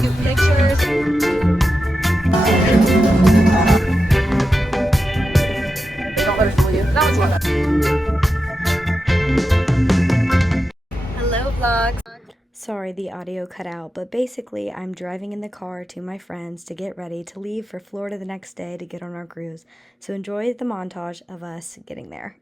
Cute pictures. Hello vlog. Sorry the audio cut out, but basically I'm driving in the car to my friends to get ready to leave for Florida the next day to get on our cruise. So enjoy the montage of us getting there.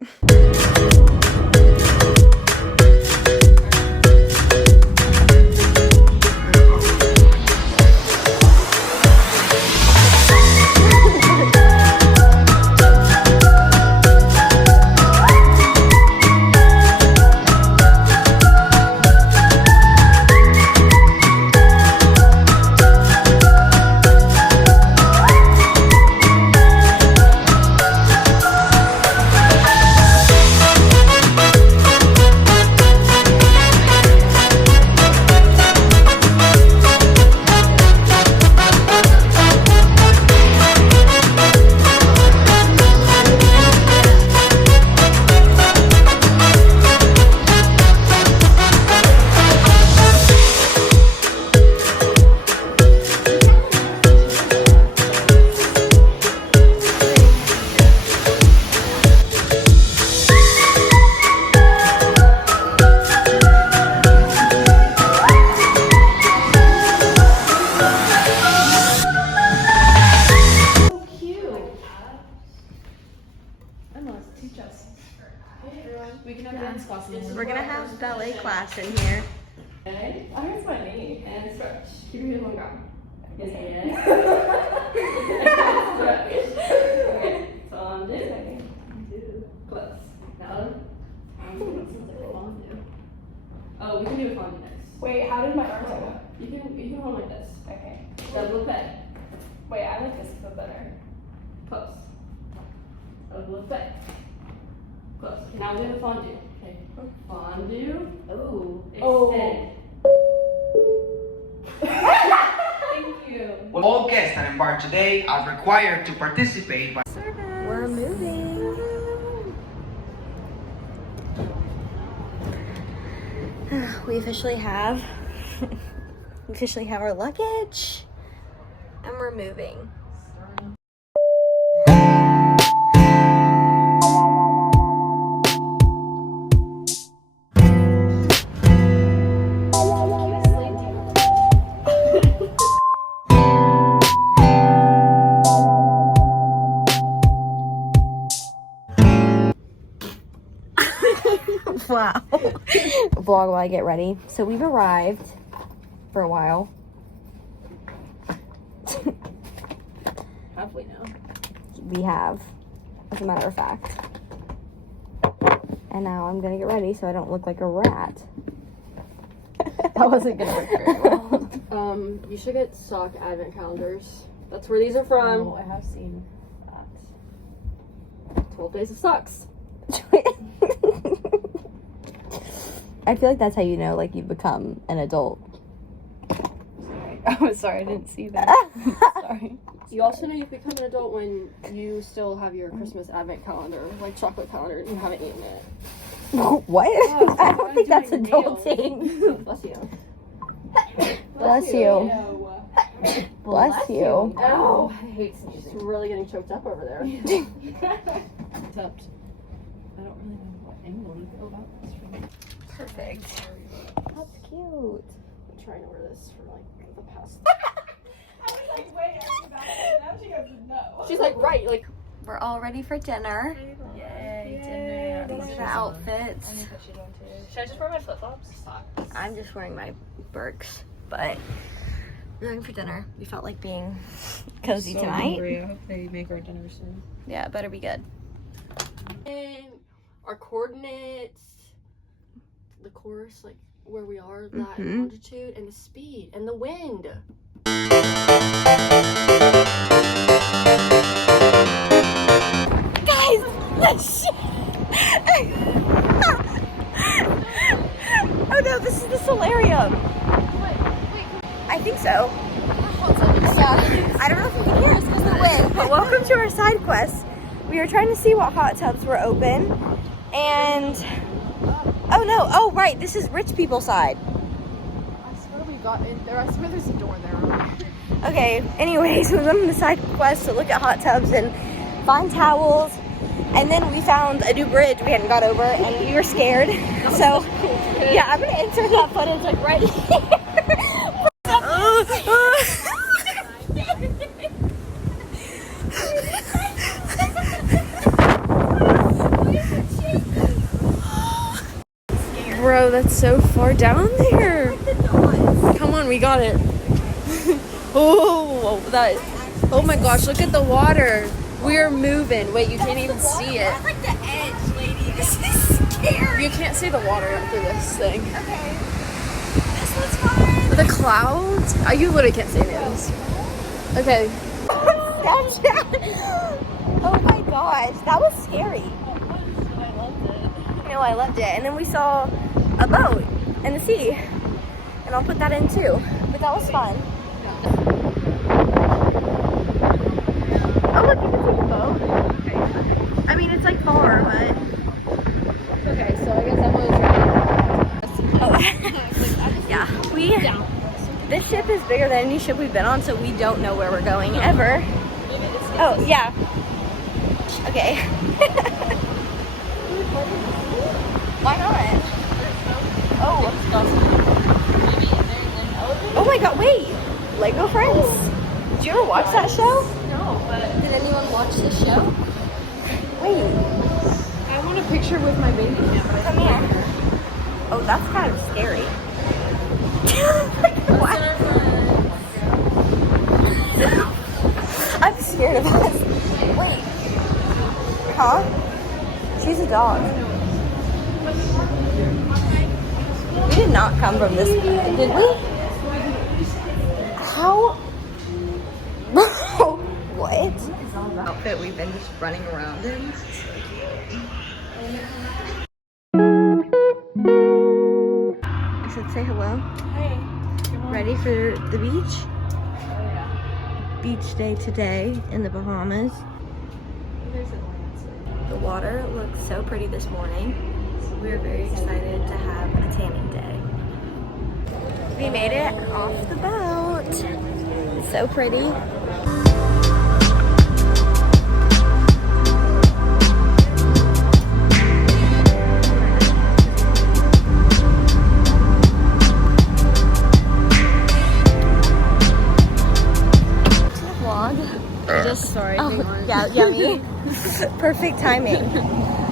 We're gonna have ballet class in here. Okay. Oh, here's my knee. And stretch. Keep your one arm. Yes, and stretch. Okay. So on this, I can do close. Now, oh, we can do a fondue next. Wait, how did my arms go? You can hold like this. Okay. Double peg. Wait, I like this a bit better. Close. Double peg. Close. Okay, now we're gonna fondue. Okay. Fondue. Oh. Extend. Thank you. All guests that embark today are required to participate by We're moving. We officially have our luggage and we're moving. Wow. Vlog while I get ready. So we've arrived for a while. Have we now? We have, as a matter of fact. And now I'm gonna get ready so I don't look like a rat. That wasn't gonna work very well. You should get stock advent calendars. That's where these are from. Oh, I have seen that. 12 days of socks. I feel like that's how you know, like, you've become an adult. Oh, sorry, I didn't see that. Sorry. You also know you've become an adult when you still have your Christmas advent calendar, like chocolate calendar, and you haven't eaten it. What? Oh, I don't think that's doing adulting. Bless you. Bless you. Bless you. Oh, I hate she's really getting choked up over there. Except, I don't really know what angle you feel about this from. Perfect. That's cute. I'm trying to wear this for like the past. I was like, wait, about it. Now she goes, no. She's like, right, like. We're all ready for dinner. Yay, dinner. These are the outfits. I need to put you on too. Should I just wear my flip flops? I'm just wearing my Birks, but we're going for dinner. We felt like being cozy tonight. Hungry. I hope they make our dinner soon. Yeah, it better be good. And our coordinates, the course, like where we are, that longitude, and the speed, and the wind. Guys, let's oh no, this is the solarium. I think so. Yeah. I don't know if you can hear us because of the wind, but welcome to our side quest. We were trying to see what hot tubs were open, and oh Oh no, oh right, this is rich people side. I swear we got in there. I swear there's a door there. Okay, anyways, we went on the side quest to look at hot tubs and find towels. And then we found a new bridge we hadn't got over and we were scared. So, yeah, I'm gonna insert that footage like right here. Bro, that's so far down there. Come on, we got it. Oh, oh my gosh, look at the water. We are moving. Wait, you can't even see it. That's like the edge, lady. This is scary. You can't see the water through this thing. Okay. This was fun. The clouds? Oh, you literally can't see any of this. Okay. Oh my gosh, that was scary. I loved it. No, I loved it. And then we saw a boat in the sea. And I'll put that in too. But that was fun. Oh, look, you can see the boat. Okay. I mean, it's like far, but. Okay, so I guess that was right. Oh. Yeah. This ship is bigger than any ship we've been on, so we don't know where we're going ever. Oh, yeah. Okay. Why not? Oh. Oh my god, wait. Lego Friends? Did you ever watch that show? No, but Did anyone watch the show? Wait, I want a picture with my baby camera. come here. Oh, that's kind of scary. What? I'm scared of us. Wait. Huh? She's a dog. We did not come from this, did we? How? What? Outfit we've been just running around in. I said say hello. Hey. Ready for the beach? Beach day today in the Bahamas. The water looks so pretty this morning. We're very excited to have a tanning day. We made it off the boat. It's so pretty. Just sorry. Oh, yeah, me. Perfect timing.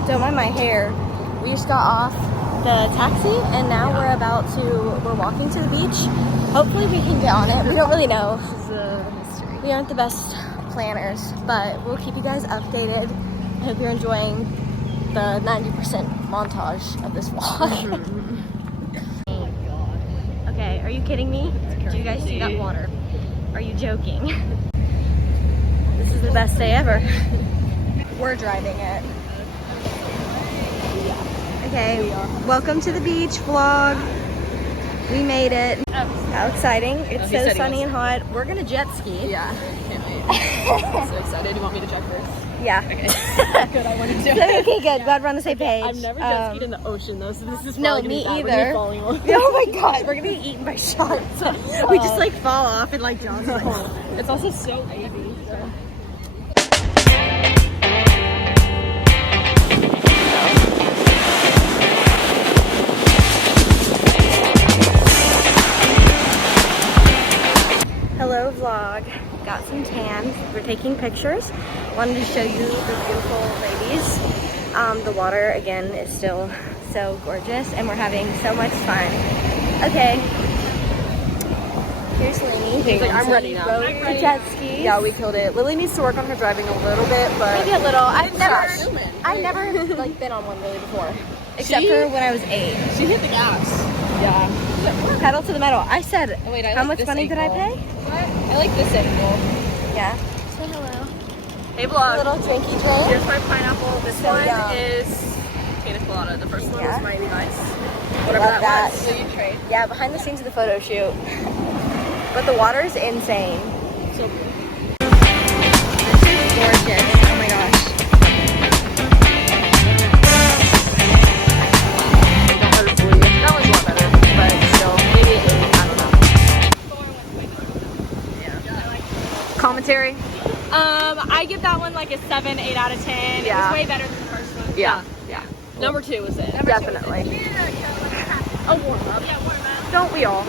Don't mind my hair. We just got off the taxi and now we're walking to the beach. Hopefully we can get on it. We don't really know. This is a mystery. We aren't the best planners, but we'll keep you guys updated. I hope you're enjoying the 90% montage of this vlog. Oh my god. Okay, are you kidding me? Do you guys see that water? Are you joking? This is the best day ever. We're driving it. Okay, welcome to the beach vlog. We made it. How exciting. It's so sunny and hot. We're gonna jet ski. Yeah, can't wait. I'm so excited. Do you want me to check first? Yeah. Okay. Good, I want to do it. Okay, good. Glad we're on the same page. I've never jet skied in the ocean though, so this is No, probably me gonna be bad. either. We're gonna be falling Oh my god, we're gonna be eaten by sharks. We just like fall off and like John's like, It's also so wavy. So. hello vlog. Got some tan. We're taking pictures. Wanted to show you the beautiful ladies. The water again is still so gorgeous and we're having so much fun. Okay. Here's Lainey. He's like, I'm ready now. Rode the jet skis. Yeah, we killed it. Lily needs to work on her driving a little bit, but Maybe a little. I've crash. never like been on one really before. Except for when I was 8. She hit the gas. Yeah. Pedal to the metal. I said, Oh, wait, I how like much this money did I angle. pay? What? I like this angle. Yeah. Say hello. Hey, A vlog. little drinky drink. Here's my pineapple. This So one yum. is pina colada. The first one Yeah. was Miami Nice. Whatever Love that. was. So you trade. Yeah, behind the scenes of the photo shoot. But the water's insane. So good. This is gorgeous. Oh my gosh. Don't let Terry? I give that one like a 7, 8 out of 10. Yeah. It was way better than the first one. Yeah. Number 2 was it. Definitely. A warm up. Yeah, warm up. Don't we all?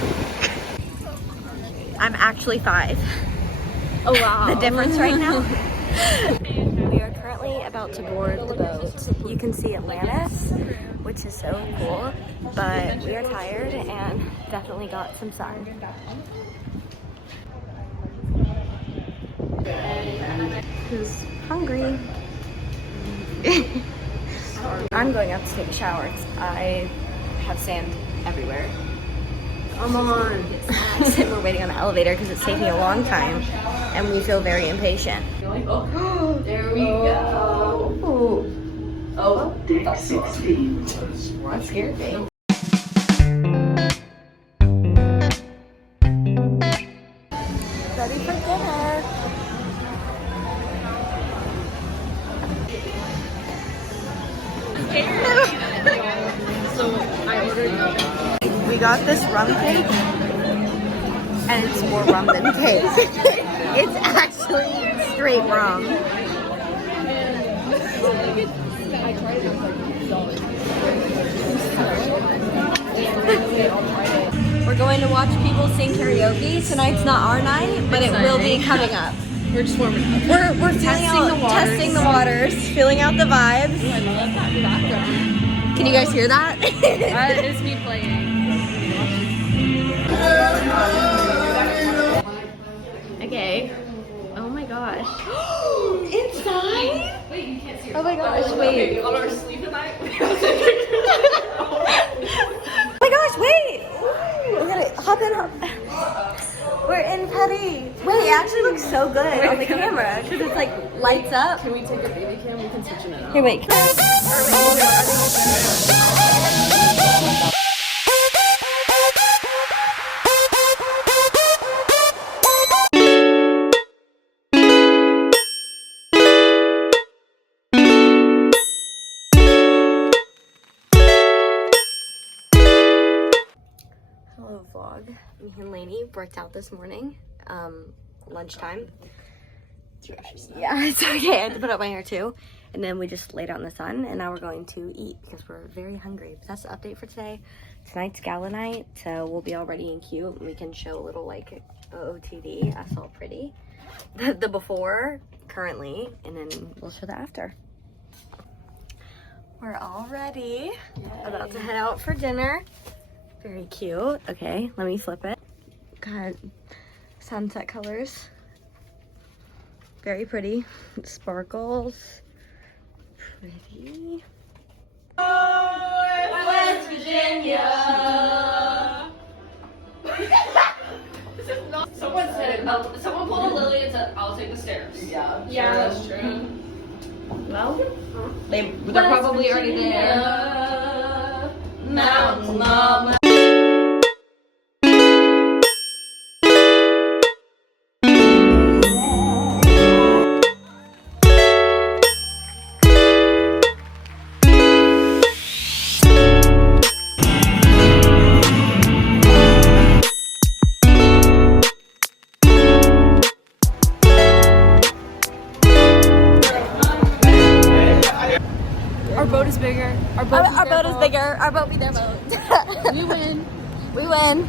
I'm actually 5. Oh wow. The difference right now. We are currently about to board the boat. You can see Atlantis, which is so cool, but we are tired and definitely got some sun. Who's hungry? I'm going up to take a shower. I have sand everywhere. Come on. We're waiting on the elevator because it's taking a long time and we feel very impatient. There we go. Oh, Deck 16. That scared me. Ready for dinner. So I ordered We got this rum cake, and it's more rum than cake. It's actually straight rum. We're going to watch people sing karaoke. Tonight's not our night, but it will be coming up. We're just warming up. We're testing the waters, feeling out the vibes. I love that background. Can you guys hear that? That is me playing. Okay. Oh my gosh. Inside? Wait, you can't see. Oh my gosh, wait. On our sleep tonight. Oh my gosh, wait! We're gonna hop in. We're in Paris. Wait, it actually looks so good on the camera because it's like lights up. Can we take a baby cam? We can switch it out. Here, wait. Hello vlog. Me and Lainey worked out this morning. Lunchtime. Yeah, it's okay. I had to put up my hair too. And then we just laid out in the sun and now we're going to eat because we're very hungry. But that's the update for today. Tonight's gala night, so we'll be all ready and cute and we can show a little like OOTD, us all pretty. The before, currently, and then we'll show the after. We're all ready. About to head out for dinner. Very cute. Okay, let me flip it. Got sunset colors. Very pretty. Sparkles. Pretty. West Virginia. Someone said, someone pulled a Lily and said, I'll take the stairs. Yeah. Yeah, that's true. Well, They're probably already there. Mountain Mama. Our boat is bigger. our boat is bigger. Our boat be their boat. We win. We win.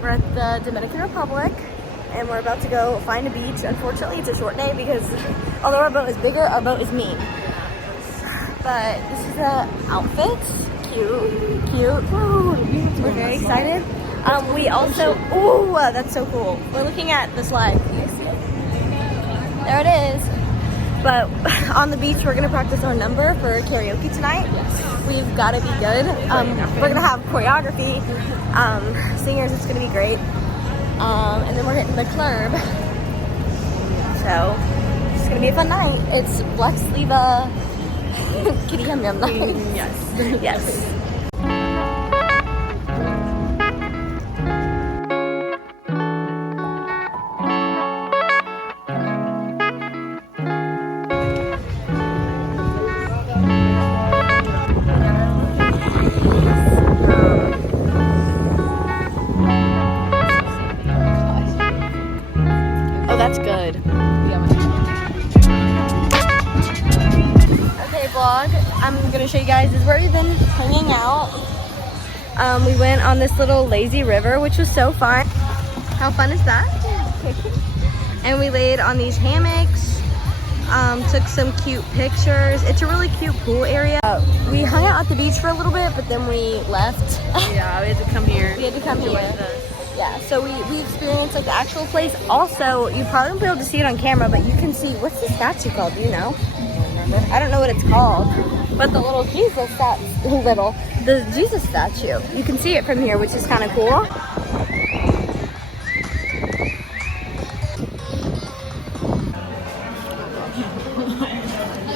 We're at the Dominican Republic and we're about to go find a beach. Unfortunately, it's a short day because although our boat is bigger, our boat is mean. But this is the outfits. Cute. Woo. We're very excited. We also, ooh, that's so cool. We're looking at the slide. There it is. But on the beach, we're gonna practice our number for karaoke tonight. Yes. We've got to be good. We're gonna have choreography, singers. It's gonna be great. And then we're hitting the club. So it's gonna be a fun night. It's Black Sleeve Kitty Yum Yum night. Yes. Yes. Oh, that's good. We went on this little lazy river, which was so fun. How fun is that? And we laid on these hammocks, took some cute pictures. It's a really cute pool area. We hung out at the beach for a little bit, but then we left. Yeah, we had to come here. We had to come here. Yeah, so we experienced like the actual place. Also, you probably won't be able to see it on camera, but you can see, what's the statue called? Do you know? I don't know what it's called, but the little Jesus the Jesus statue. You can see it from here, which is kind of cool.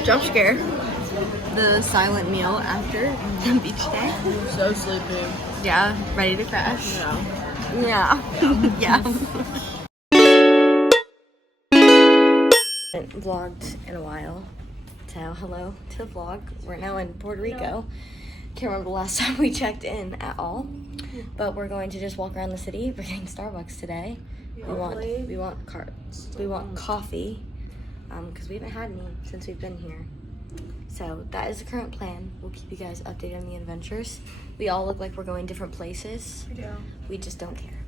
Jump scare. The silent meal after the beach day. So sleepy. Yeah, ready to crash. Yeah. Yeah. Haven't vlogged in a while. So hello to the vlog. We're now in Puerto Rico. Can't remember the last time we checked in at all. But we're going to just walk around the city. We're getting Starbucks today. We want coffee. Because we haven't had any since we've been here. So that is the current plan. We'll keep you guys updated on the adventures. We all look like we're going different places. We do. We just don't care.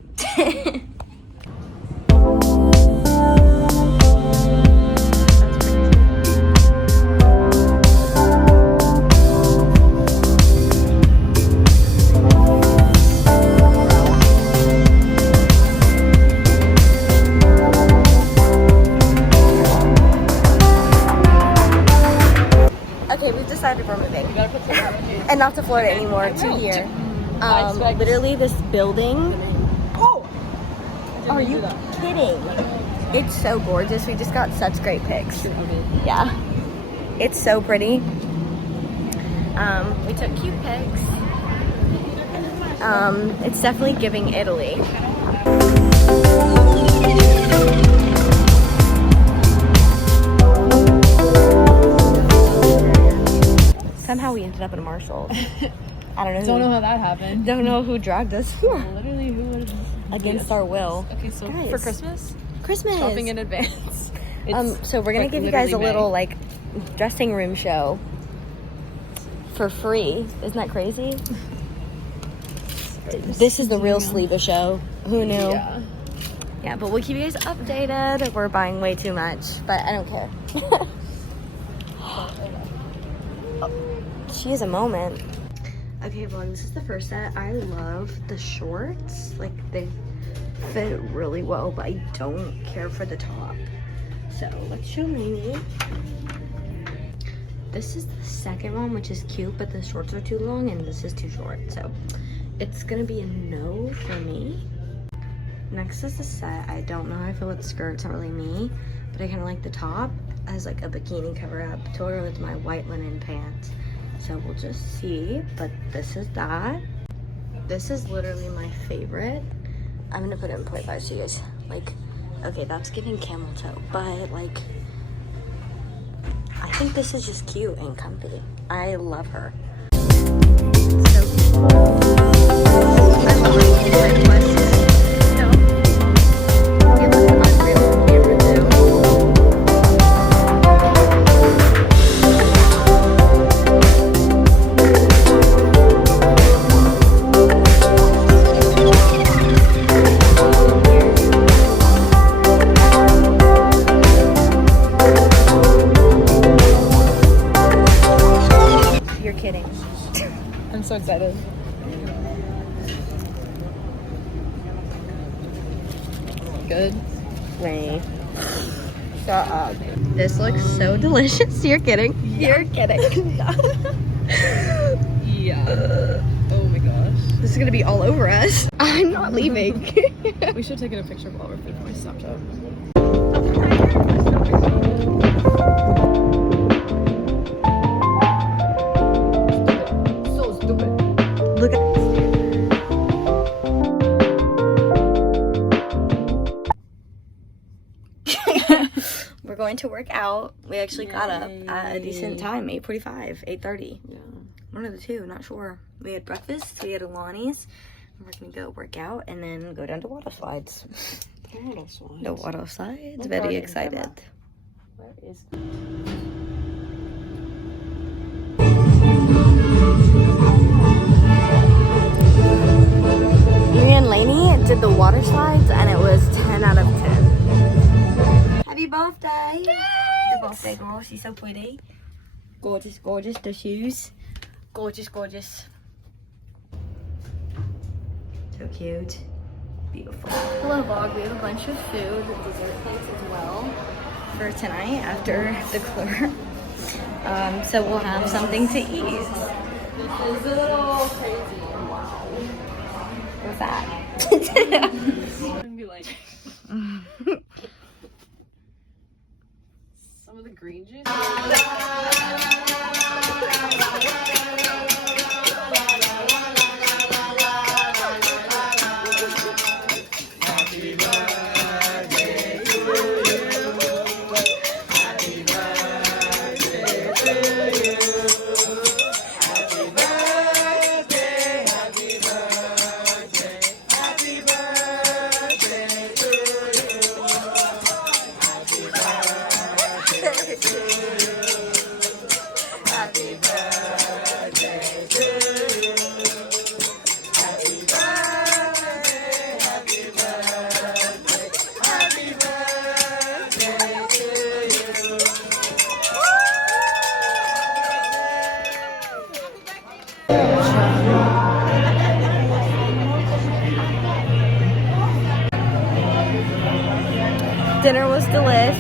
Okay, we've decided we're moving. And not to Florida anymore, to here. Literally this building. Oh! Are you kidding? It's so gorgeous. We just got such great pics. Yeah. It's so pretty. We took cute pics. It's definitely giving Italy. Somehow we ended up in Marshall's. I don't know. Don't know how that happened. Don't know who dragged us here. Literally, who would Against our will. Okay, so Guys. for Christmas, Christmas. shopping in advance. So we're gonna like give you guys a literally little like dressing room show for free. Isn't that crazy? This is the real Sleva show. Who knew? Yeah. Yeah, but we'll keep you guys updated. We're buying way too much, but I don't care. She has a moment. Okay, vlog, this is the first set. I love the shorts. Like, they fit really well, but I don't care for the top. So, let's show Mimi. This is the second one, which is cute, but the shorts are too long, and this is too short. So, it's gonna be a no for me. Next is the set. I don't know how I feel with the skirt. It's not really me, but I kind of like the top as like a bikini cover up to go with my white linen pants. So we'll just see, but this is that. This is literally my favorite. I'm gonna put it in 0.5 so you guys, like, okay, that's giving camel toe, but like, I think this is just cute and comfy. I love her. So I'm already getting my requests. It looks unreal. You're kidding. I'm so excited. Good. Wait. Shut up. This looks so delicious. You're kidding. You're kidding. Yeah. Oh my gosh. This is gonna be all over us. I'm not leaving. We should have taken a picture while we're food my Snapchat. So stupid. Look at We're going to work out. We actually got up at a decent time, 8:45, 8:30. Yeah. One of the two, not sure. We had breakfast, we had Alani's. We're gonna go work out and then go down to water slides. The water slides. Very excited. Where is did the water slides, and it was 10 out of 10. Happy birthday! The birthday girl, she's so pretty. Gorgeous, gorgeous. The shoes, gorgeous, gorgeous. So cute. Beautiful. Hello vlog, we have a bunch of food, dessert plates as well for tonight after the clear. So we'll have something to eat. This is a little crazy. Wow. What's that? I'm be like some of the green juice. Dinner was delish.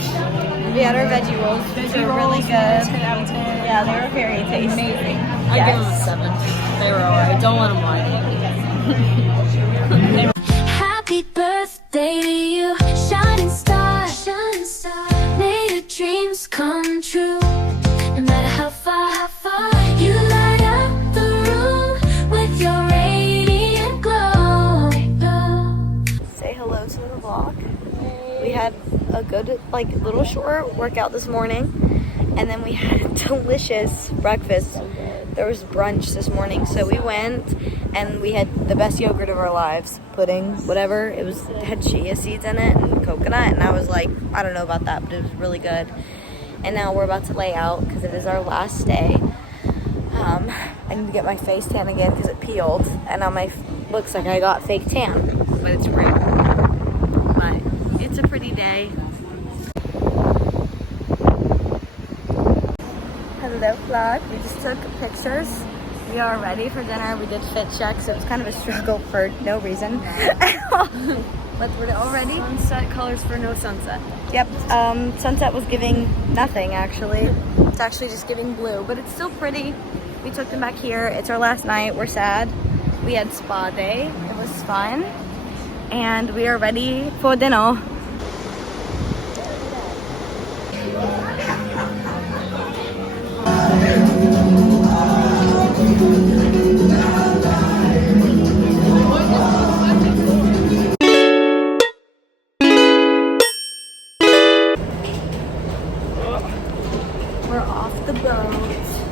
We had our veggie rolls, which were really good. 10 out of 10. Yeah, they were very tasty. Amazing. I give them a 7. They were alright. Don't let them lie to you. Happy birthday to you, shining star, shining star. May your dreams come true. No matter how far you light up the room with your radiant glow. Say hello to the vlog. We had a good, little short workout this morning, and then we had a delicious breakfast. There was brunch this morning, so we went and we had the best yogurt of our lives, pudding, whatever. It had chia seeds in it and coconut, and I was like, I don't know about that, but it was really good. And now we're about to lay out because it is our last day. I need to get my face tan again because it peeled, and now looks like I got fake tan, but it's real. But it's a pretty day. Hello vlog, we just took pictures. We are ready for dinner. We did fit checks. It was kind of a struggle for no reason. But we're all ready. Sunset colors for no sunset. Yep, sunset was giving nothing actually. It's actually just giving blue, but it's still pretty. We took them back here. It's our last night. We're sad. We had spa day. It was fun. And we are ready for dinner. We're off the boat.